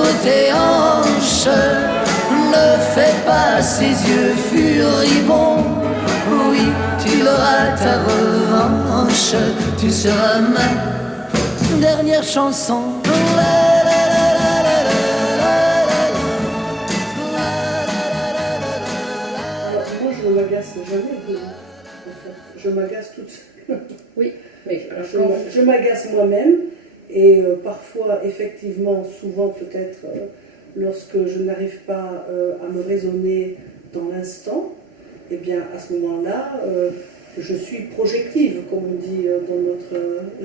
sur tes hanches, ne fais pas ses yeux furibonds. Oui, tu auras ta revanche, tu seras ma dernière chanson. Moi, je ne m'agace jamais. Je m'agace toute seule. Oui, mais je m'agace moi-même et parfois, effectivement, souvent peut-être, lorsque je n'arrive pas à me raisonner dans l'instant, eh bien à ce moment-là, je suis projective, comme on dit dans notre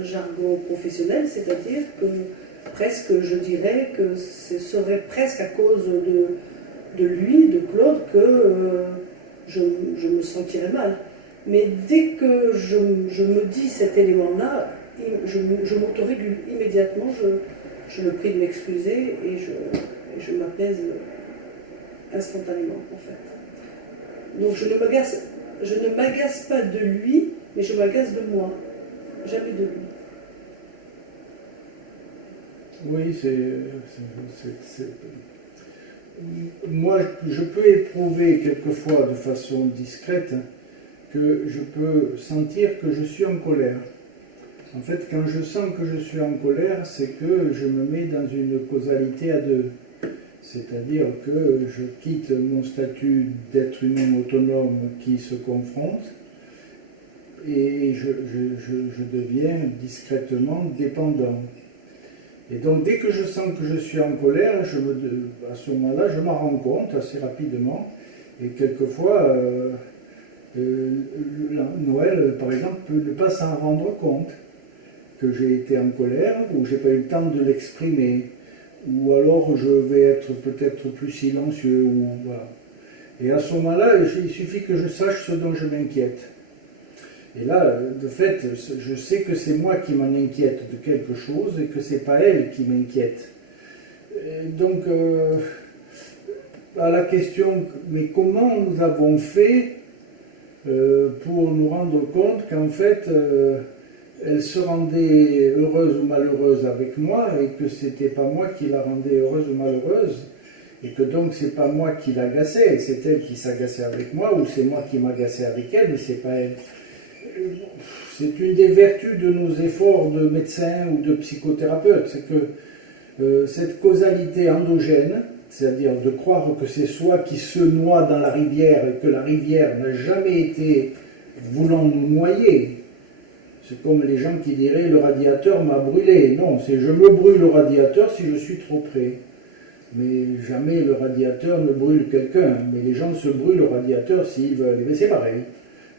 jargon professionnel, c'est-à-dire que presque, je dirais que ce serait presque à cause de lui, de Claude, que je me sentirais mal. Mais dès que je me dis cet élément-là, je m'autorise immédiatement, je me prie de m'excuser et je m'apaise instantanément, en fait. Donc je ne m'agace pas de lui, mais je m'agace de moi, jamais de lui. Oui, moi, je peux éprouver quelquefois de façon discrète que je peux sentir que je suis en colère. En fait, quand je sens que je suis en colère, c'est que je me mets dans une causalité à deux. C'est-à-dire que je quitte mon statut d'être humain autonome qui se confronte et je deviens discrètement dépendant. Et donc, dès que je sens que je suis en colère, à ce moment-là, je m'en rends compte assez rapidement. Et quelquefois, Noël, par exemple, peut ne pas s'en rendre compte que j'ai été en colère ou j'ai pas eu le temps de l'exprimer. Ou alors je vais être peut-être plus silencieux. Ou, voilà. Et à ce moment-là, il suffit que je sache ce dont je m'inquiète. Et là, de fait, je sais que c'est moi qui m'en inquiète de quelque chose et que c'est pas elle qui m'inquiète. Donc, à la question, mais comment nous avons fait pour nous rendre compte qu'en fait, elle se rendait heureuse ou malheureuse avec moi et que c'était pas moi qui la rendais heureuse ou malheureuse et que donc c'est pas moi qui l'agaçais, c'est elle qui s'agaçait avec moi ou c'est moi qui m'agaçais avec elle, mais c'est pas elle. C'est une des vertus de nos efforts de médecins ou de psychothérapeutes, c'est que cette causalité endogène, c'est-à-dire de croire que c'est soi qui se noie dans la rivière et que la rivière n'a jamais été voulant nous noyer. C'est comme les gens qui diraient le radiateur m'a brûlé. Non, c'est je me brûle le radiateur si je suis trop près. Mais jamais le radiateur ne brûle quelqu'un. Mais les gens se brûlent le radiateur s'ils veulent. Mais c'est pareil.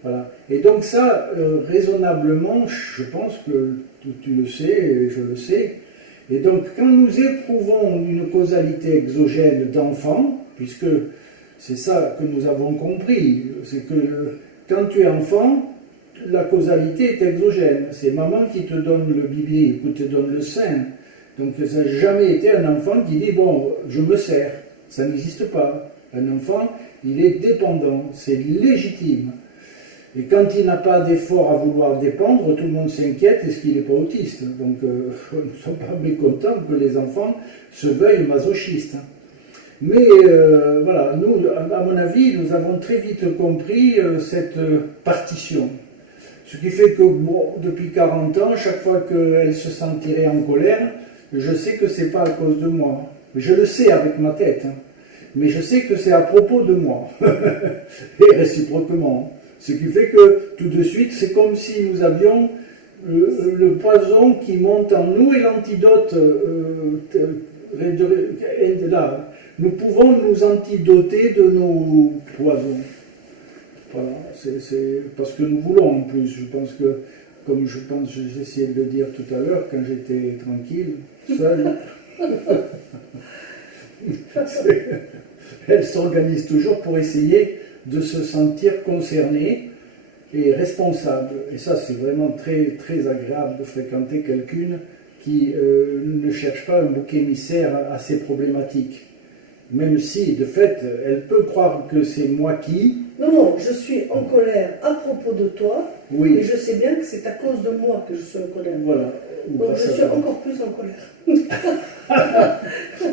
Voilà. Et donc ça, raisonnablement, je pense que tu le sais, et je le sais. Et donc quand nous éprouvons une causalité exogène d'enfant, puisque c'est ça que nous avons compris, c'est que quand tu es enfant, la causalité est exogène. C'est maman qui te donne le bibi, qui te donne le sein. Donc ça n'a jamais été un enfant qui dit « bon, je me sers ». Ça n'existe pas. Un enfant, il est dépendant, c'est légitime. Et quand il n'a pas d'effort à vouloir dépendre, tout le monde s'inquiète, est-ce qu'il n'est pas autiste? Donc nous ne sommes pas mécontents que les enfants se veuillent masochistes. Mais voilà, nous, à mon avis, nous avons très vite compris cette partition. Ce qui fait que, bon, depuis 40 ans, chaque fois qu'elle se sentirait en colère, je sais que ce n'est pas à cause de moi. Je le sais avec ma tête, hein. Mais je sais que c'est à propos de moi. Et réciproquement. Ce qui fait que, tout de suite, c'est comme si nous avions le poison qui monte en nous et l'antidote là. Nous pouvons nous antidoter de nos poisons. Voilà, c'est parce que nous voulons en plus. Je pense que, comme j'ai essayé de le dire tout à l'heure, quand j'étais tranquille, seul, elle s'organise toujours pour essayer de se sentir concerné et responsable. Et ça, c'est vraiment très, très agréable de fréquenter quelqu'une qui ne cherche pas un bouc émissaire à ses problématiques, Même si, de fait, elle peut croire que c'est moi qui. Non, non, je suis en colère à propos de toi, et Oui, je sais bien que c'est à cause de moi que je suis en colère. voilà. Ou Donc grâce je à suis toi. encore plus en colère.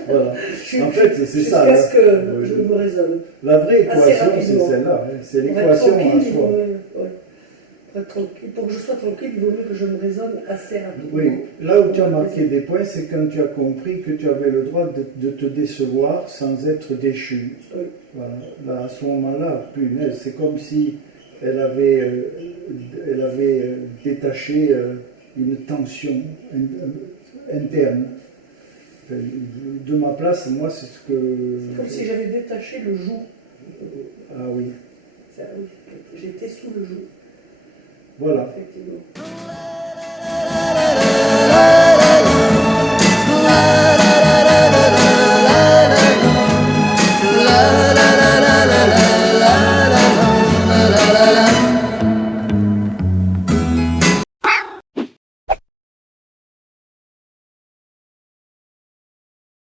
Voilà. Je- En fait, c'est ça. Jusqu'à ce que Oui. je me raisonne. La vraie Assez équation, c'est rapidement. celle-là. Hein. C'est Pour être l'équation tranquille, en il vaut soi. mieux, ouais. Pour être tranquille, pour que je sois tranquille, il vaut mieux que je me raisonne assez rapidement. Oui, là où tu as marqué des points, c'est quand tu as compris que tu avais le droit de te décevoir sans être déchu. Oui. Voilà. Là, à ce moment-là, punaise, c'est comme si elle avait détaché une tension interne. De ma place, moi, c'est ce que... Comme si j'avais détaché le joug. Ah oui, Ça, oui, j'étais sous le joug, voilà. effectivement.